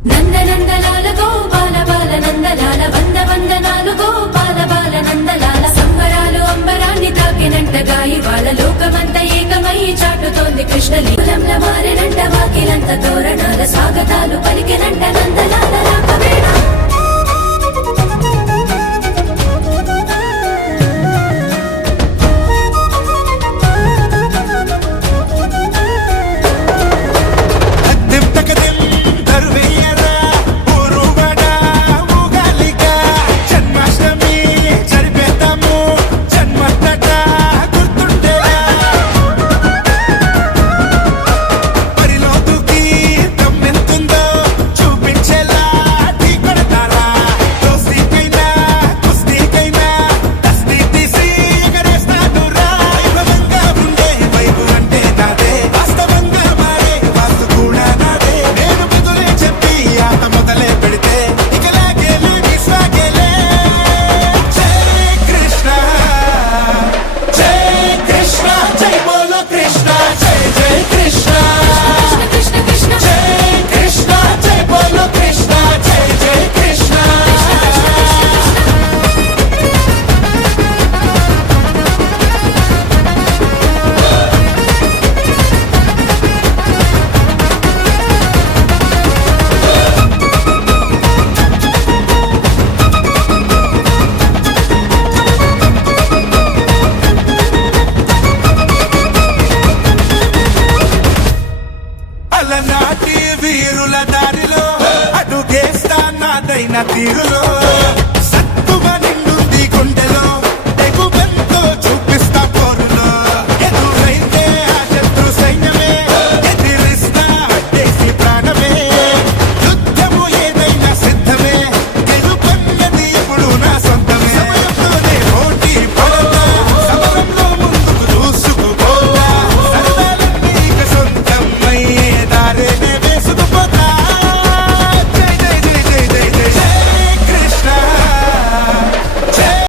నందనందలాల గోపాల బాల నందలాల వంద వందనాలు గోపాల బాల నందలాల సంబరాలు అంబరాన్ని తాకినంటగా ఇవాళ లోకమంత ఏకమై చాటుతోంది కృష్ణలీలంల మారినంట వాకిలంత తోరణాల స్వాగతాలు పలికినంట నందలాల రాకవేళ నాటి వీరుల దారిలో అడుగేస్తా నాదైన తీరులో